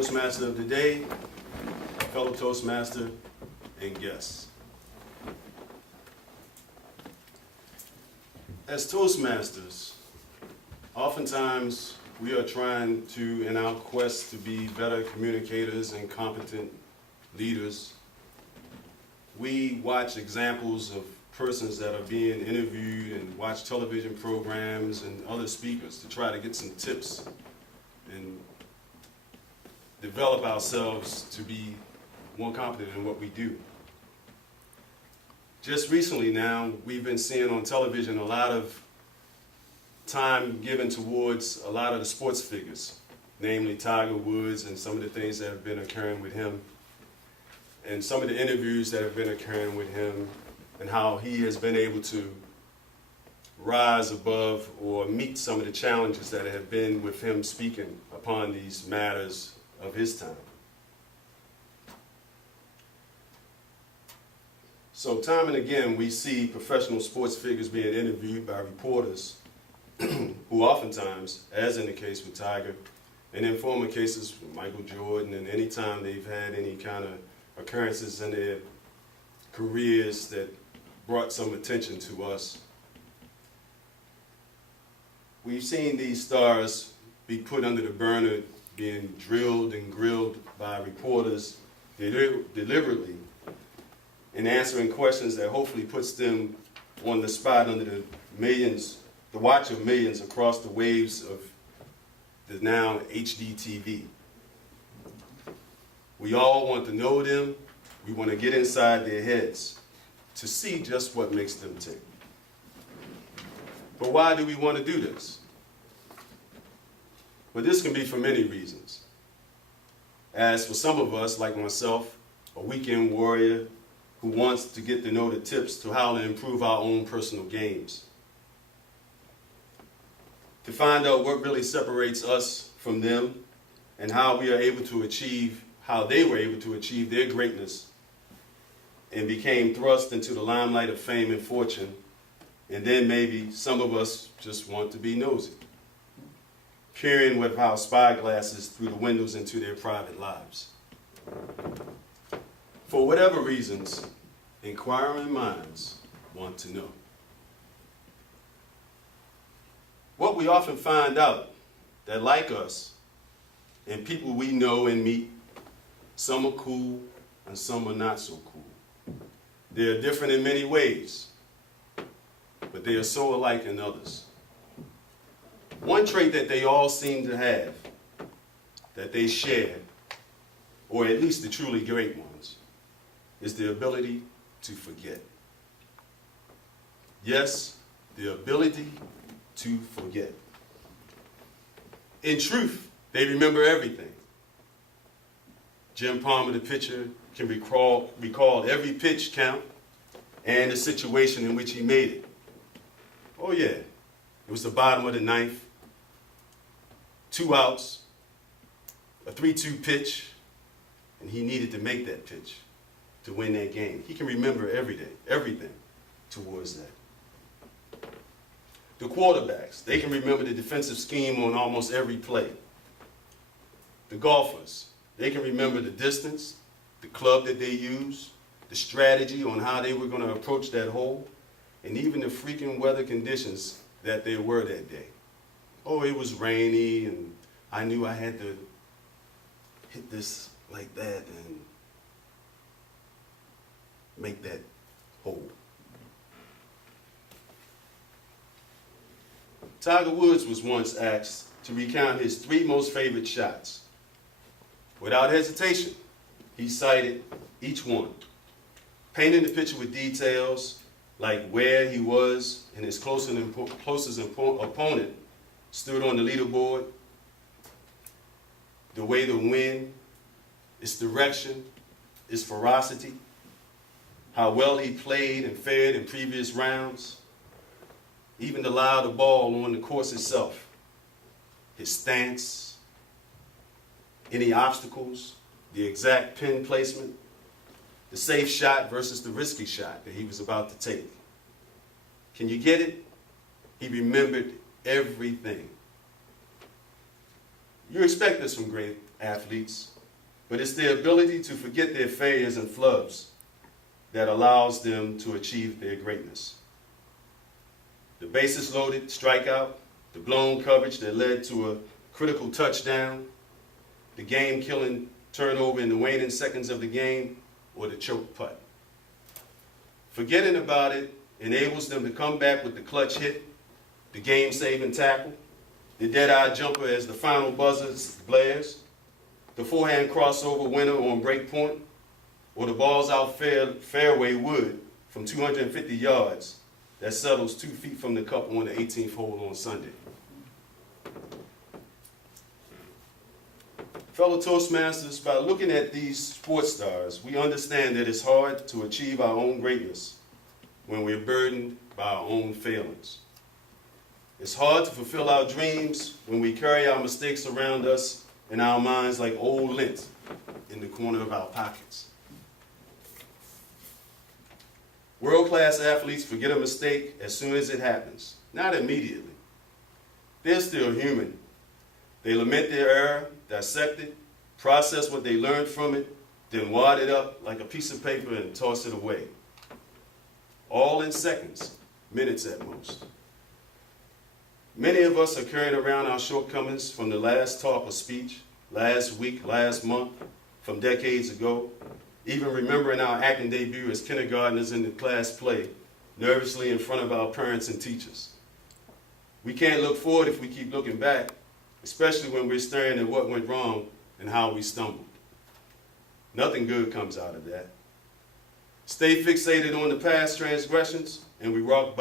Toastmaster of the day, fellow Toastmaster, and guests. As Toastmasters, oftentimes we are trying to, in our quest to be better communicators and competent leaders, we watch examples of persons that are being interviewed and watch television programs and other speakers to try to get some tips and develop ourselves to be more competent in what we do. Just recently now, we've been seeing on television a lot of time given towards a lot of the sports figures, namely Tiger Woods and some of the things that have been occurring with him, and some of the interviews that have been occurring with him, and how he has been able to rise above or meet some of the challenges that have been with him speaking upon these matters of his time. So time and again we see professional sports figures being interviewed by reporters who oftentimes, as in the case with Tiger, and in former cases with Michael Jordan, and any time they've had any kind of occurrences in their careers that brought some attention to us, we've seen these stars be put under the burner, being drilled and grilled by reporters deliberately, and answering questions that hopefully puts them on the spot under the watch of millions across the waves of the now HD TV. We all want to know them. We want to get inside their heads to see just what makes them tick. But why do we want to do this? Well, this can be for many reasons. As for some of us, like myself, a weekend warrior who wants to get to know the tips to how to improve our own personal games. To find out what really separates us from them and how we are able to achieve, how they were able to achieve their greatness and became thrust into the limelight of fame and fortune. And then maybe some of us just want to be nosy, peering with our spyglasses through the windows into their private lives. For whatever reasons, inquiring minds want to know. What we often find out that, like us, and people we know and meet, some are cool and some are not so cool. They are different in many ways, but they are so alike in others. One trait that they all seem to have, that they share, or at least the truly great ones, is the ability to forget. Yes, the ability to forget. In truth, they remember everything. Jim Palmer, the pitcher, can recall every pitch count and the situation in which he made it. Oh yeah, it was the bottom of the ninth, 2 outs, a 3-2 pitch, and he needed to make that pitch to win that game. He can remember everything towards that. The quarterbacks, they can remember the defensive scheme on almost every play. The golfers, they can remember the distance, the club that they used, the strategy on how they were going to approach that hole, and even the freaking weather conditions that there were that day. Oh, it was rainy, and I knew I had to hit this like that and make that hole. Tiger Woods was once asked to recount his 3 most favorite shots. Without hesitation, he cited each one, painting the picture with details like where he was and his closest opponent stood on the leaderboard, the way the wind, its direction, its ferocity, how well he played and fared in previous rounds, even the lie of the ball on the course itself, his stance, any obstacles, the exact pin placement, the safe shot versus the risky shot that he was about to take. Can you get it? He remembered everything. You expect this from great athletes, but it's their ability to forget their failures and flubs that allows them to achieve their greatness. The bases loaded strikeout, the blown coverage that led to a critical touchdown, the game-killing turnover in the waning seconds of the game, or the choke putt. Forgetting about it enables them to come back with the clutch hit, the game-saving tackle, the dead-eye jumper as the final buzzer blares, the forehand crossover winner on break point, or the balls out fairway wood from 250 yards that settles 2 feet from the cup on the 18th hole on Sunday. Fellow Toastmasters, by looking at these sports stars, we understand that it's hard to achieve our own greatness when we're burdened by our own failings. It's hard to fulfill our dreams when we carry our mistakes around us in our minds like old lint in the corner of our pockets. World-class athletes forget a mistake as soon as it happens, not immediately. They're still human. They lament their error, dissect it, process what they learned from it, then wad it up like a piece of paper and toss it away. All in seconds, minutes at most. Many of us are carrying around our shortcomings from the last talk or speech, last week, last month, from decades ago, even remembering our acting debut as kindergartners in the class play, nervously in front of our parents and teachers. We can't look forward if we keep looking back, especially when we're staring at what went wrong and how we stumbled. Nothing good comes out of that. Stay fixated on the past transgressions, and we walk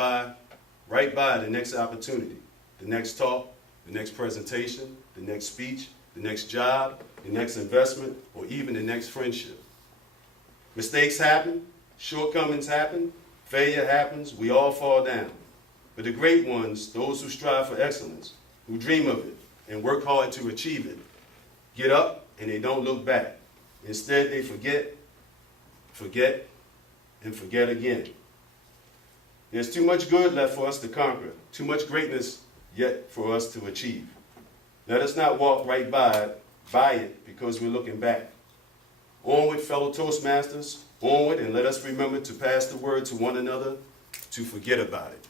right by the next opportunity, the next talk, the next presentation, the next speech, the next job, the next investment, or even the next friendship. Mistakes happen, shortcomings happen, failure happens, we all fall down. But the great ones, those who strive for excellence, who dream of it and work hard to achieve it, get up and they don't look back. Instead, they forget, and forget again. There's too much good left for us to conquer, too much greatness yet for us to achieve. Let us not walk right by it because we're looking back. Onward, fellow Toastmasters, onward, and let us remember to pass the word to one another to forget about it.